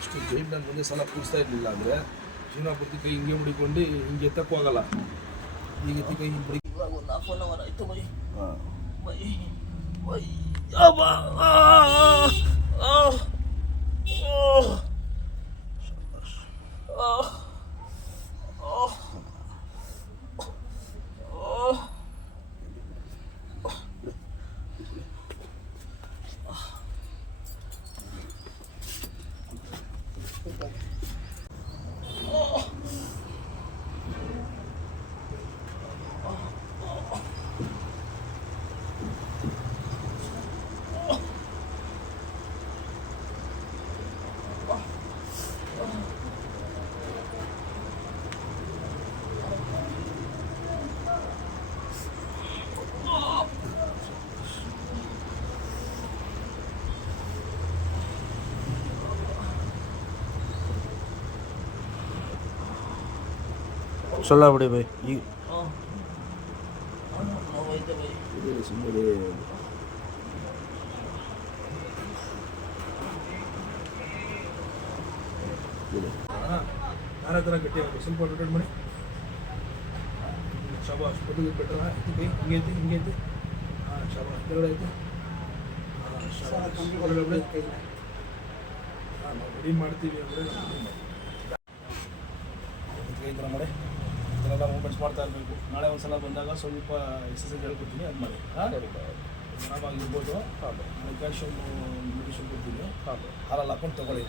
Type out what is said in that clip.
ಅಷ್ಟು ಜೈಲ್ ನಾನು ಒಂದೇ ಸಲ ಕೂರಿಸ್ತಾ ಇರಲಿಲ್ಲ ಅಂದರೆ ಜೀವನ ಪೂರ್ತಿ ಕೈ ಹಿಂಗೆ ಮುಡಿಕೊಂಡು ಹಿಂಗೆ ಎತ್ತಕ್ಕೂ ಆಗಲ್ಲ. ಈಗ ಎತ್ತಿ ಕೈ ಹಿಂಗೆ ಮುಡಿ. ಇವಾಗ ಒಂದು ಹಾಫ್ ಆನ್ ಅವರ್ ಆಯಿತು ಬೈ. ಬೈ ಬೈ சொல்ல அப்படி போய் ಯಾರ ಥರ ಗಟ್ಟಿ ಆಗುತ್ತೆ ಸ್ವಲ್ಪ ರೊಟೇಟ್ ಮಾಡಿ. ಶಾಬಾಸ್ ಬದುಕು ಬೆಟ್ರ ಐತಿ ಕೈ ಹಿಂಗೆ ಐತಿ ಹಿಂಗೆ ಐತಿ. ಹಾಂ ಶಾಬಾಸ್ ಕೆಳಗಡೆ ಐತಿ. ಹಾಂ ಶಾಬಾಸ್ ಹೊರಗಡೆ ಕೈ. ಹಾಂ ನಾವು ರೆಡಿ ಮಾಡ್ತೀವಿ ಅಂದರೆ ಈ ಥರ ಮಾಡಿ ಇದನ್ನೆಲ್ಲ ಮೂಮೆಂಟ್ಸ್ ಮಾಡ್ತಾ ಇರಬೇಕು. ನಾಳೆ ಒಂದು ಸಲ ಬಂದಾಗ ಸ್ವಲ್ಪ ಎಕ್ಸಸೈಸ್ ಹೇಳ್ಕೊಡ್ತೀನಿ, ಅದು ಮಾಡಿ. ಆರಾಮಾಗಿರ್ಬೋದು. ಕ್ಯಾಲ್ಶಿಯಮ್ ಮೆಡಿಷನ್ ಕೊಡ್ತೀನಿ, ಹಾಲಲ್ಲಿ ಹಾಕೊಂಡು ತೊಗೊಳ್ಳಿ.